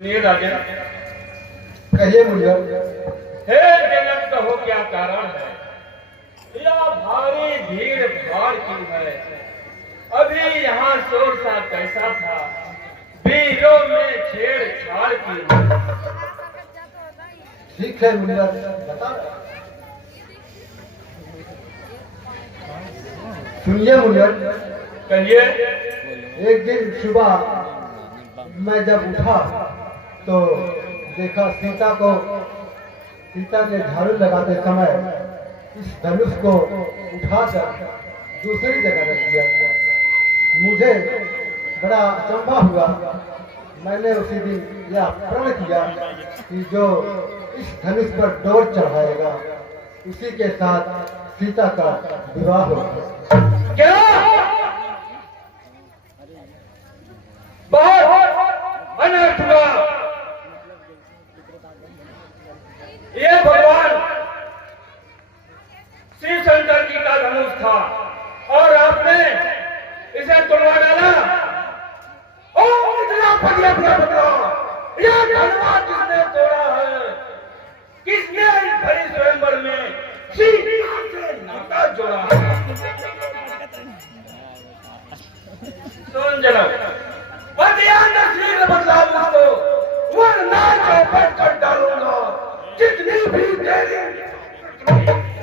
सुनिए राजन, कहिए मुझे। हे जगत कहो क्या कारण है, यह भारी भीड़ भाड़ की है। अभी यहाँ शोर सा कैसा था, वीरों में छेड़छाड़ की है। ठीक है मुझे बता। सुनिए मुझे। कहिए। एक दिन सुबह मैं जब उठा तो देखा सीता के झाड़ू लगाते समय इस धनुष को उठाकर दूसरी जगह रख दिया। मुझे बड़ा अचंभा हुआ। मैंने उसी दिन यह प्रण किया कि जो इस धनुष पर डोर चढ़ाएगा उसी के साथ सीता का विवाह होगा। क्या? बहुत अनर्थ हुआ। ये भगवान शिव शंकर जी का धनुष था और आपने इसे तोड़वा डाला। ओ इतना पगला यह धनवा किसने तोड़ा है? किसने इस भरी स्वयंवर में सीता से नाता जोड़ा है? सुन जनाब, तस्वीर बदला उसको, वरना चौपट कर डालूंगा। जितनी भी देरी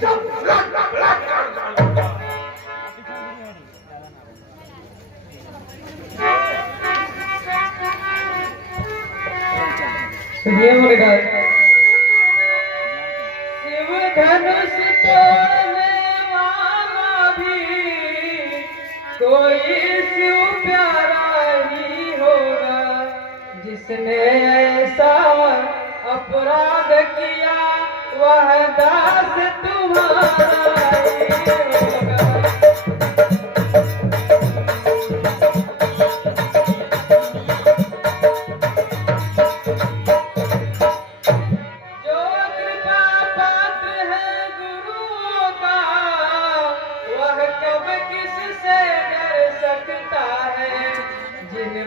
सब फ्लट कर डालूंगा। सुनिए मुनिवर, शिव धनुष तोड़ने वाला भी कोई शिव प्यारा ही होगा, जिसने ऐसा अपराध किया वह दास तुम्हारा ही होगा।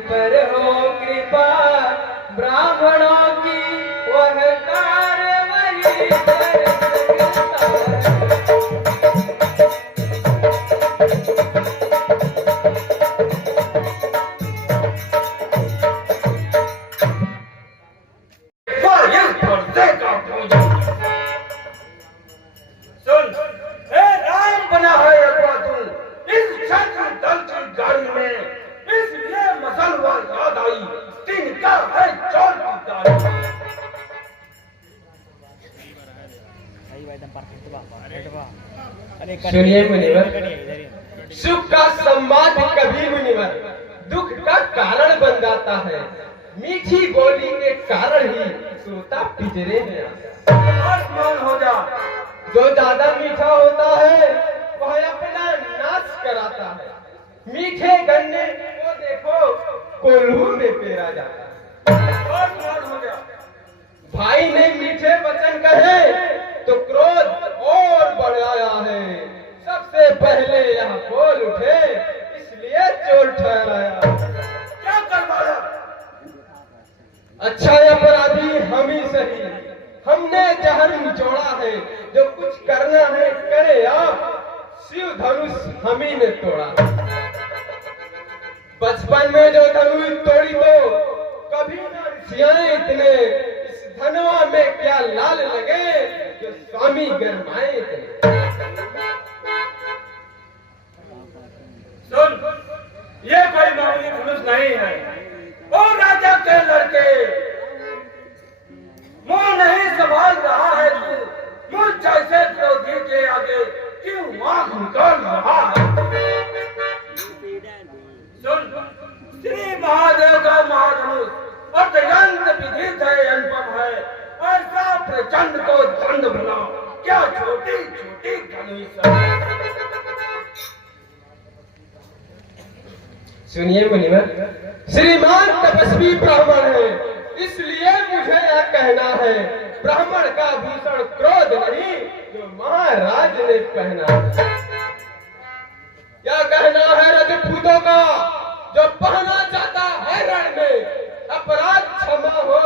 पर हो कृपा ब्राह्मणों की वह कार्रवाई कर सकता सुन, हे राम बना है अथवा तू, इस शत्रु दल की गाड़ी में इसलिए मसलवा याद आई, तिनका है चोर की गाड़ी। सुनिए मुनिवर, सुख का संवाद कभी मुनिवर दुख का कारण बन जाता है। मीठी बोली के कारण ही तोता पिंजरे में आता है। आसमान हो जा। जो ज्यादा मीठा होता है वह अपना नाश कराता है। मीठे गन्ने को देखो कोल्हू में पेरा जाता है। आसमान हो जा। भाई ने मीठे वचन कहे तो क्रोध और बढ़ाया है। सबसे पहले यह बोल उठे इसलिए चोर ठहराया। क्या करवाया? अच्छा अपराधी हम ही सही, हमने जहर निचोड़ा है। जो कुछ करना है करे आप, शिव धनुष हम ही ने तोड़ा। बचपन में जो धनुष तोड़ी तो कभी न ऋषियां इतने, इस धनवा में क्या लाल लगे जो स्वामी गरमाए इतने। सुन, ये कोई मामूली धनुष नहीं है। ओ राजा के लड़के, मुंह नहीं संभाल रहा है तू। मुझ जैसे क्रोधी के आगे क्यों आंख निकाल रहा है? सुन, श्री महादेव का महाधनुष अत्यंत विधित है, अनुपम है। ऐसा प्रचंड को दंड बना, क्या छोटी छोटी धनुष है। सुनिए मुनिवर, श्रीमान तपस्वी ब्राह्मण है, इसलिए मुझे यह कहना है। ब्राह्मण का भीषण क्रोध नहीं जो महाराज ने पहना है। यह कहना है रजपूतों का जो पहना जाता है रण में, अपराध क्षमा हो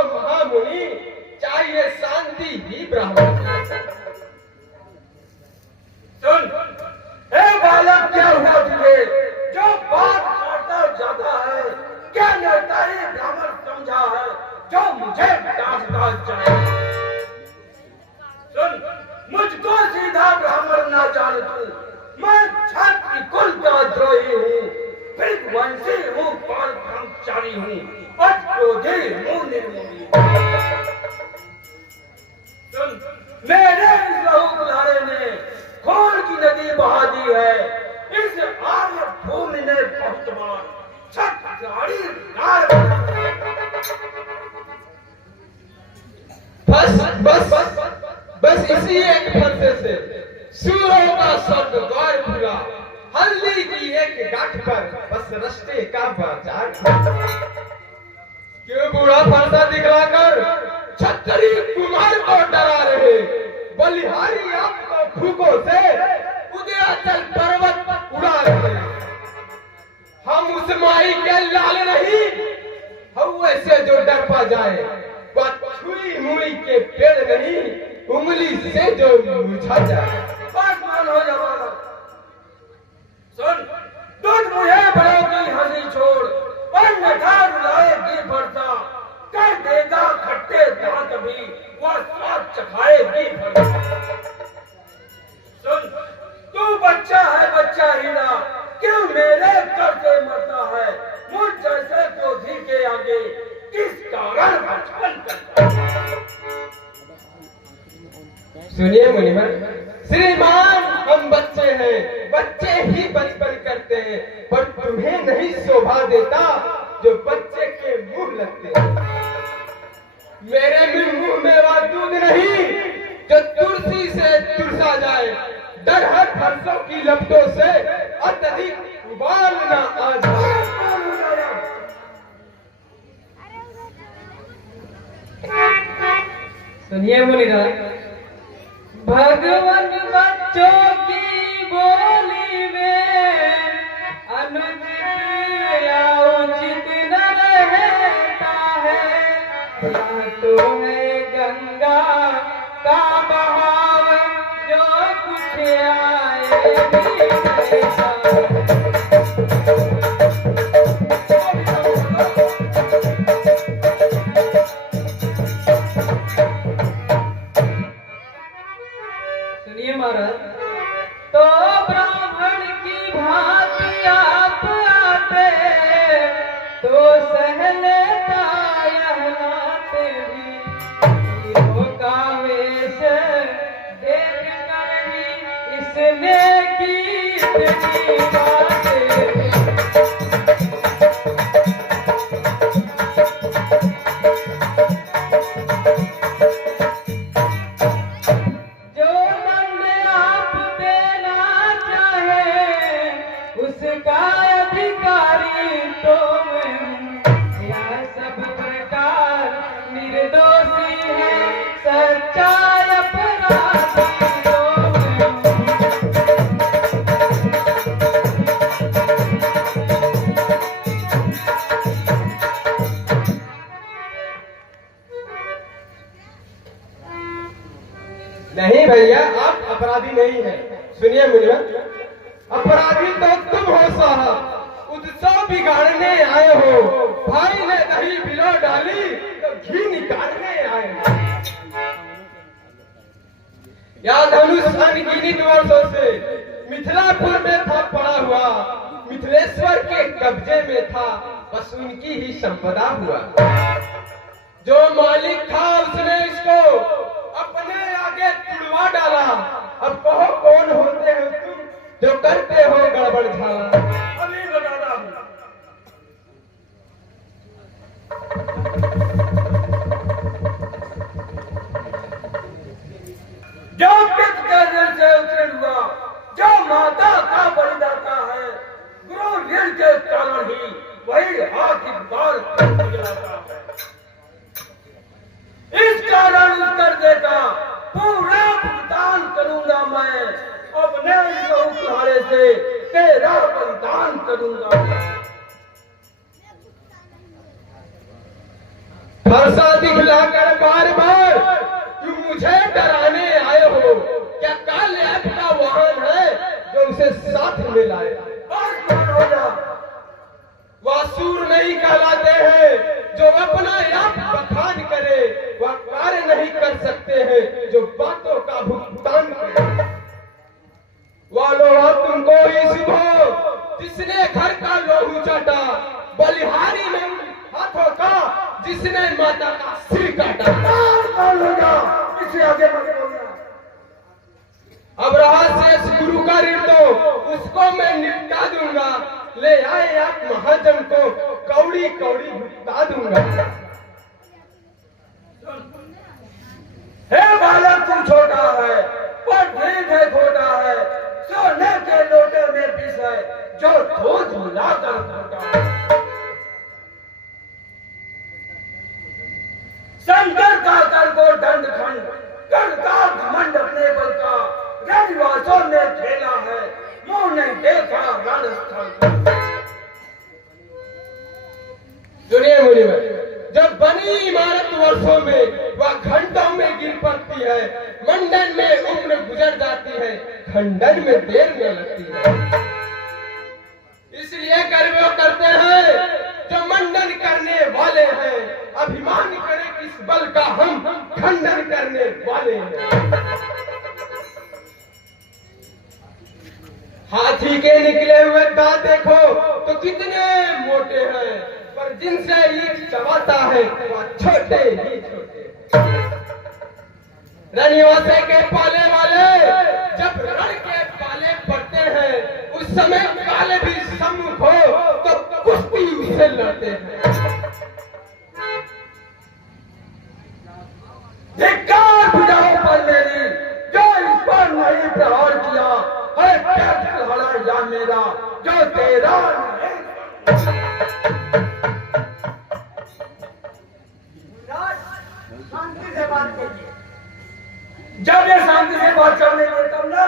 निर्मोही। सुन, मेरे इस लहू कुल्हाड़े ने खून की नदी बहा दी है। इस आर्य भूमि ने बहुत बार छत गाड़ी गाड़ बस इसी एक फरसे से सूरों का शब्द गौर खुला, हल्दी की एक गांठ पर बस रस्ते का बाजार। क्यों बूढ़ा फरसा दिखलाकर छतरी कुमार को डरा रहे? बलिहारी आपको फूकों से उदयाचल पर्वत उड़ा रहे। हम उस माई के लाल नहीं, हवा से जो डर पा जाए, वह छुई मुई के पेड़ नहीं, उंगली से जो मुरझा जाए। आसमान हो जाओ। सुन, दूध मुझे बड़ों की हंसी छोड़, अन्यथा रुलाएगी फरसा, कर देगा खट्टे दांत भी, वह स्वाद चखाएगी फरसा। सुन, तू बच्चा है बच्चा हीरा, क्यों मेरे करते मरता है? मुझ जैसे क्रोधी के आगे किस कारण बचपन करता है? सुनिए मुनिवर, श्रीमान, हम बच्चे हैं, बच्चे ही बचपन करते हैं, पर तुम्हें नहीं शोभा देता जो बच्चे के मुंह लगते हैं। मेरे मुंह में वह दूध नहीं जो तुलसी से तुरसा जाए। डर है फरसों की लपटों से अत्यधिक उबाल न आ जाए। सुनिए मुनिराज, भगवान बच्चों की बोली में अनुचित या उचित न रहता है। या तो है गंगा का बहाव जो कुछ आए भी रहता है। सुनिए महाराज, तो ब्राह्मण की भांति आप आते, तो सह लेता यह नाते भी। हीरो का वेश देख कर ही इसने की इतनी बातें। उसका अधिकारी तो मैं हूँ। यह सब प्रकार निर्दोषी है, सच्चाई अपराधी तो मैं हूँ। नहीं भैया, आप अपराधी नहीं हैं। सुनिए मुनिवर, अपराधी तो तुम हो साहब। उत्सव बिगाड़ने आए हो, भाई ने दही बिलो डाली तो घी निकालने आए हो। या धनुष अनगिनत वर्षों से मिथिलापुर में था पड़ा हुआ, मिथिलेश्वर के कब्जे में था, बस उनकी ही संपदा हुआ। जो मालिक था उसने इसको अपने आगे तुड़वा डाला। अब कहो कौन होते हो तुम जो करते हो गड़बड़ झाला? अभी बताता हूँ। जो पिता के दिल से उत्तीर्ण हुआ, जो माता का बलिदाता है, गुरु ऋण के कारण ही वही हाथ बार निकलाता है। इस कारण उस कर्जे का पूरा भुगतान करूंगा मैं, अपने लहू कुल्हाड़े से तेरा बलिदान करूंगा। फरसा दिखलाकर बार बार तुम मुझे डराने आए हो। क्या काल आपका वाहन है जो उसे साथ में लाए? हो जा। वासुर नहीं कहलाते हैं जो अपना आप बखान करे, वह कार्य नहीं कर सकते हैं जो बातों का भुगतान करे। वह लोहा तुमको ही शुभ हो जिसने घर का लोहू चाटा, बलिहारी में हाथों का जिसने माता का सिर काटा। कौन होगा? इससे आगे मत बोलना। अब रहा शेष गुरु का ऋण तो उसको मैं निपटा दूंगा। ले आए आप महाजन को कौड़ी कौड़ी भुगता दूंगा। हे बालक, तू छोटा है पर ठीक है, खोटा है। सोने के लोटे में विष है जो दूध मिलाकर खोटा है। शंकर का कर को दंड खंड कर का घमंड अपने बल का रणवासों में खेला है, मुंह नहीं देखा रणस्थल। सुनिए मुनिवर, जब बनी इमारत वर्षों में वह घंटों में गिर पड़ती है। मंडन में उम्र गुजर जाती है, खंडन में देर में लगती है। इसलिए कर्म करते हैं जो मंडन करने वाले हैं। अभिमान करें किस बल का, हम खंडन करने वाले हैं। हाथी के निकले हुए दांत देखो तो कितने मोटे हैं, पर जिनसे ईंट चबाता है वह छोटे ही छोटे। रनिवासे के पाले वाले जब रण के पाले पड़ते हैं, उस समय काले भी सम्मुख हो तो कुश्ती उससे लड़ते हैं। धिक्कार बुझाओ पर मेरी, जो इस पर नहीं प्रहार किया है। पेट कुल्हाड़ा या मेरा जो तेरा नहीं। जब ये शांति से बात करने लगे तब ना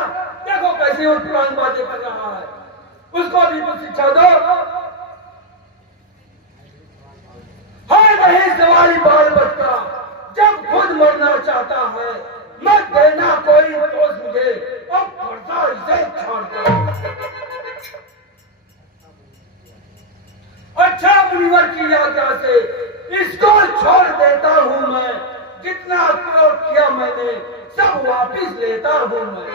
देखो कैसी और पुरानी बातें कर रहा है। उसको भी कुछ शिक्षा दो। है वही सवारी बाल बच्चा जब खुद मरना चाहता है। मत देना कोई दोष मुझे, अब पर्दा इसे छोड़ता। अच्छा मुनिवर की आज्ञा से इसको छोड़ देता हूँ मैं। जितना क्रोध किया मैंने सब वापिस लेता हूँ मैं।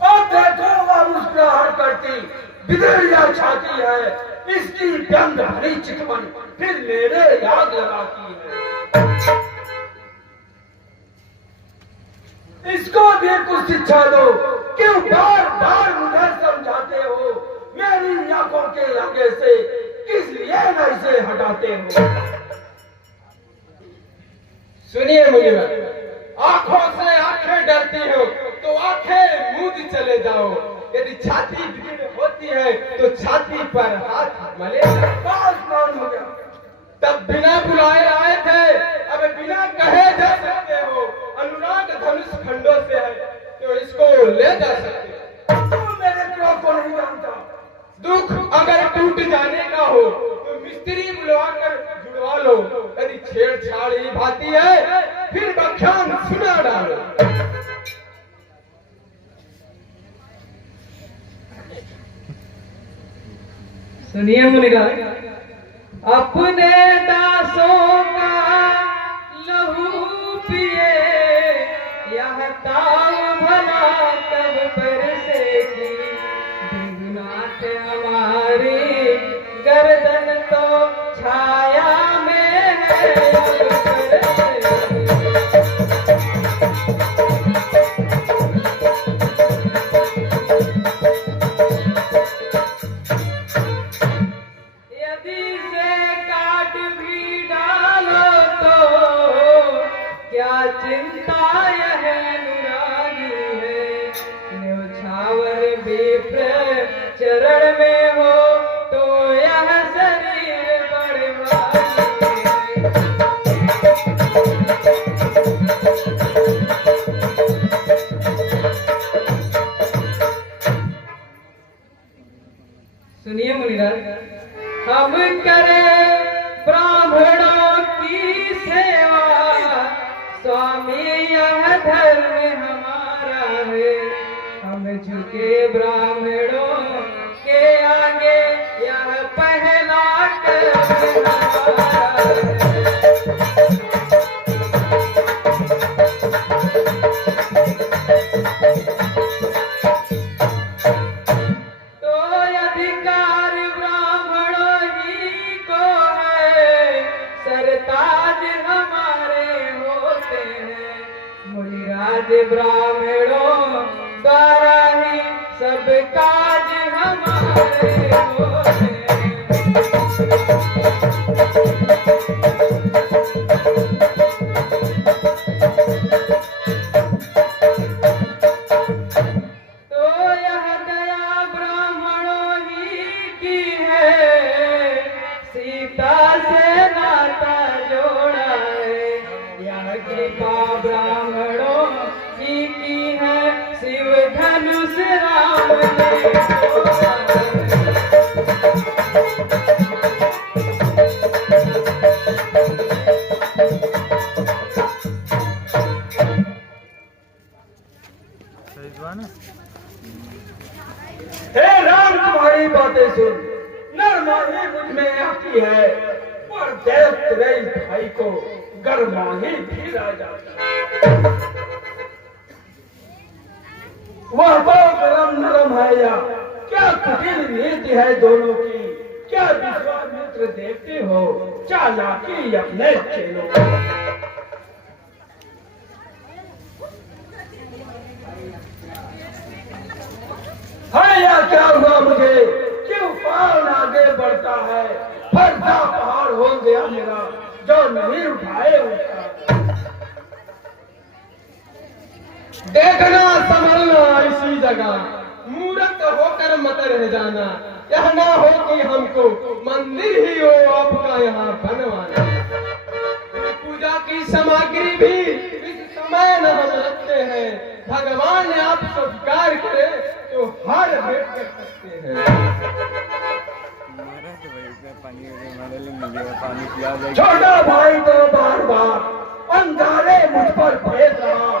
अब देखो वह मुस्कुराहट करती बिगड़िया छाती है। इसकी गंध भरी चितवन फिर मेरे याद लगाती है। इसको भी कुछ शिक्षा दो। क्यों बार बार मुझे समझाते हो? मेरी आंखों के आगे से किस लिए न इसे हटाते हो? सुनिए मुनिवर, आंखों से आंखें डरती हो तो आंखें मूंद चले जाओ। यदि छाती भीड़ होती है तो छाती पर हाथ मले। आसमान हो गया। तब बिना बुलाए आए थे, अब बिना कहे जा सकते हो। अनुराग धनुष खंडों से है तो इसको ले जा सकते हो। तुम मेरे क्रोध को नहीं जानता। दुख अगर टूट जाने का हो तो मिस्त्री बुलवाकर जुड़वा लो। यदि छेड़छाड़ ही भाती है फिर व्याख्यान सुना डालो। सुनिए मुनिराज, अपने दासों का लहू पिए, यह ताव भला कब बरसेगी। नाथ हमारी गर्दन तो छाया में है। यदि से काट भी डालो तो क्या चिंता यह अनुरागी है। न्यौछावर विप्र चरण में हो तो यह शरीर बड़वाई सुनिए मुनिराज, हम करें ब्राह्मणों की सेवा। स्वामी यह धर्म हमारा है। हम झुके ब्राह्मणों के आगे, यह पहला कर्म हमारा है। तो अधिकार ब्राह्मणों ही आज ब्राह्मणों द्वारा ही सब काज हमारे होते तो यह दया ब्राह्मणों ही की है, सीता से नाता जोड़ा है। यह कृपा ब्राह्मणों की है, शिव धनुष राम ने जोड़ा है। हे राम, तुम्हारी बातें सुन, नरमाही मुझ में आती है और देव तेरे भाई को गरमाही भी आ जाता है। वह बहुत गरम नरम है या क्या कुटिल नीति है दोनों की, क्या विश्वामित्र देखते हो चालाकी अपने चेलों की। है या क्या हुआ मुझे, क्यों पान आगे बढ़ता है, फरसा पहाड़ हो गया मेरा जो नहीं उठाए उठा। देखना संभलना इसी जगह, मूर्ख होकर मत रह जाना। यह ना हो कि हमको मंदिर ही हो आपका यहाँ बनवाना। पूजा की सामग्री भी इस समय न हम रखते हैं, भगवान आप स्वीकार करे तो हर भेंट कर सकते हैं। छोटा भाई तो बार बार अंगारे मुझ पर फेंक रहा,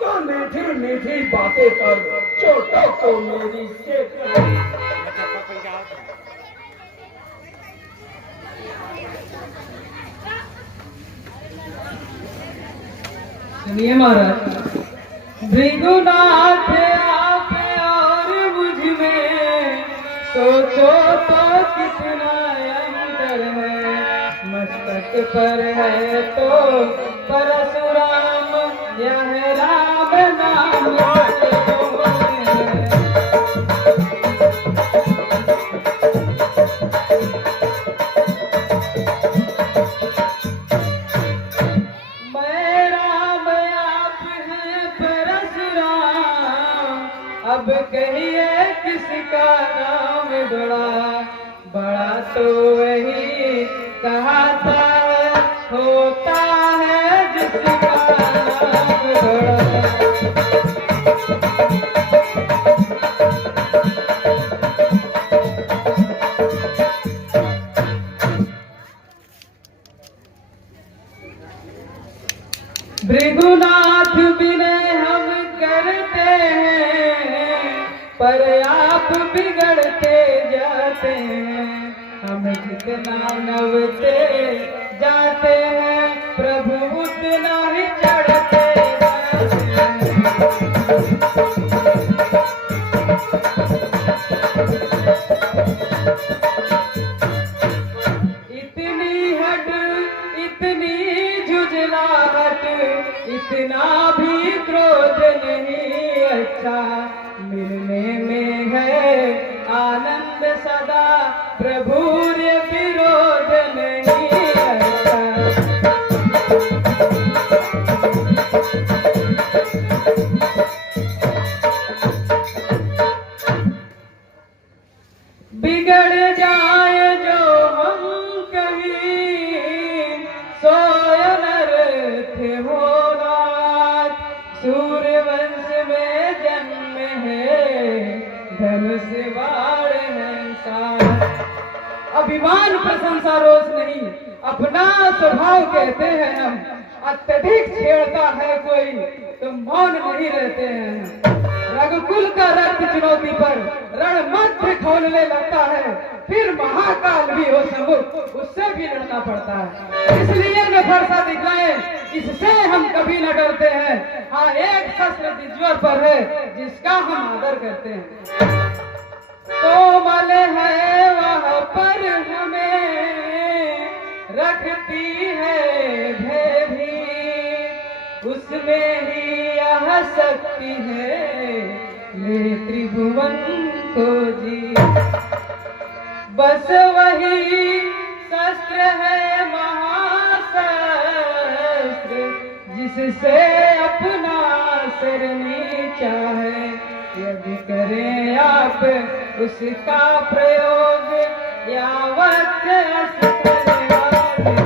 तो मीठी मीठी बातें कर चोटों को मेरी सेक रहा। सुनिए महाराज, भृगुनाथ आप और मुझ में सोचो तो कितना अंतर है। मस्तक पर है तो परशुराम, यह राम नाम अब कहिए किसका नाम बड़ा, बड़ा तो वही कहता है, होता है जिसका नाम बड़ा। भृगुनाथ विनय हम करते हैं, पर आप बिगड़ते जाते हैं। हम जितना नवते जाते हैं, प्रभु उतना ही चढ़ते जाते हैं। इतनी हट, इतनी झुझलाहट, इतना भी क्रोध नहीं अच्छा। मिलने में है आनंद सदा, प्रभु रे विरोध नहीं अच्छा। बिगड़ जाए जो हम कहीं, सोय नरथ होनाथ। सूर्यवंश में जन्म है, धनुष बाण है साथ। अभिमान प्रशंसा रोष नहीं, अपना स्वभाव कहते हैं हम। अत्यधिक छेड़ता है कोई तो मौन नहीं रहते हैं। रघुकुल का रक्त चुनौती पर रणमंत्र खोलने लगता है, फिर महाकाल भी हो समुख, उससे भी लड़ना पड़ता है। इसलिए न फरसा दिखाए, इससे हम कभी न डरते हैं। हाँ, एक शस्त्र दिज्वर पर है जिसका हम आदर करते हैं। कोमल है वह पर हमें रखती है भय भी, उसमें ही क्या शक्ति है ले त्रिभुवन को जी। बस वही शस्त्र है महाशस्त्र जिससे अपना सिर नीचा है। यदि करें आप उसका प्रयोग यावत असफल है।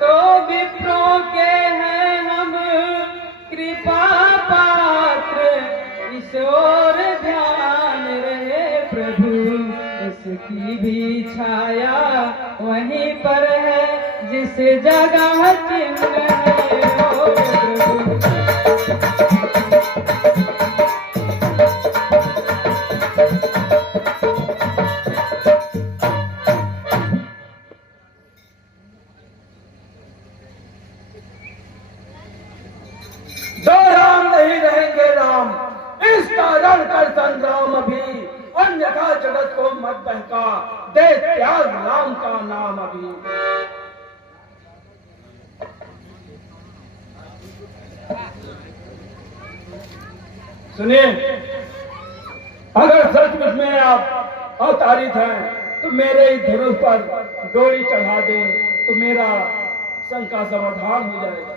तो विप्रों के हैं हम कृपा पात्र, इस ओर ध्यान रहे प्रभु। उसकी भी छाया वहीं पर है जिस जगह चिन्ह है ओ प्रभु। दो राम नहीं रहेंगे राम, इसका रण कर संग्राम अभी। अन्यथा जगत को मत बहका, दे त्याग राम का नाम अभी। सुनिए, अगर सचमुच में आप अवतारित हैं तो मेरे ही धनुष पर डोरी चढ़ा दे तो मेरा शंका समाधान हो जाएगा।